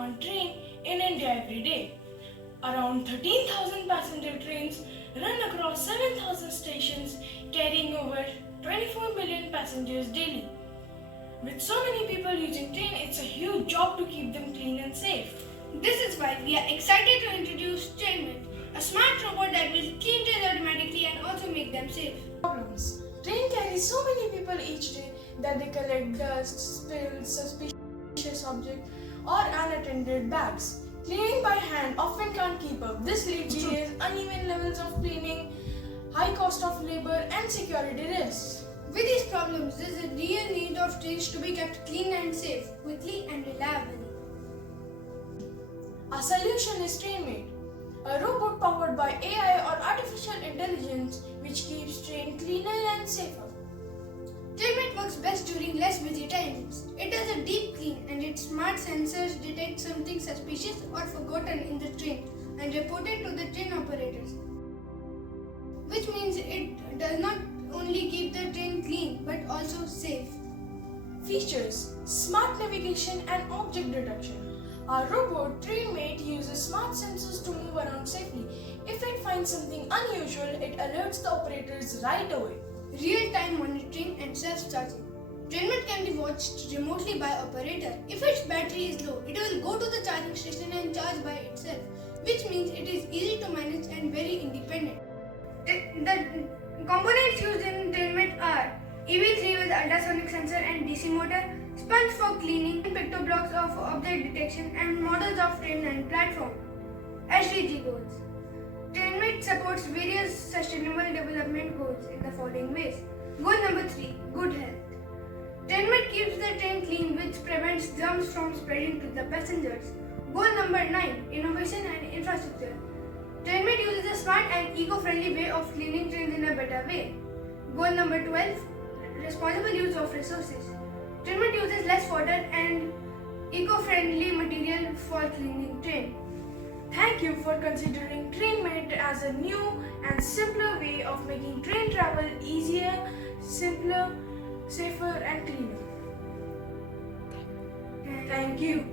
on train in India every day. Around 13,000 passenger trains run across 7,000 stations carrying over 24 million passengers daily. With so many people using train, it's a huge job to keep them clean and safe. This is why we are excited to introduce Trainmate, a smart robot that will clean trains automatically and also make them safe. Problems. Train carries so many people each day that they collect dust, spills, suspicious objects, or unattended bags. Cleaning by hand often can't keep up. This leads to uneven levels of cleaning, high cost of labor, and security risks. With these problems, there is a real need of trains to be kept clean and safe, quickly and reliably. Our solution is Trainmate, a robot powered by AI or artificial intelligence which keeps train cleaner and safer. Trainmate works best during less busy times. It does a deep clean and its smart sensors detect something suspicious or forgotten in the train and report it to the train operators. Which means it does not only keep the train clean but also safe. Features: smart navigation and object detection. Our robot Trainmate uses smart sensors to move around safely. If it finds something unusual, it alerts the operators right away. Real-time monitoring and self-charging. Trainmate can be watched remotely by operator. If its battery is low, it will go to the charging station and charge by itself, which means it is easy to manage and very independent. The components used in Trainmate are EV3 with ultrasonic sensor and DC motor, sponge for cleaning, pictoblocks of object detection, and models of train and platform. SDG goals. Trainmate supports various sustainable development goals in the following ways. Goal number 3, good health. Trainmate keeps the train clean, which prevents germs from spreading to the passengers. Goal number 9, innovation and infrastructure. Trainmate uses a smart and eco-friendly way of cleaning trains in a better way. Goal number 12, responsible use of resources. Trainmate uses less water and eco-friendly material for cleaning train. Thank you for considering Trainmate as a new and simpler way of making train travel easier, simpler, safer and cleaner. Thank you.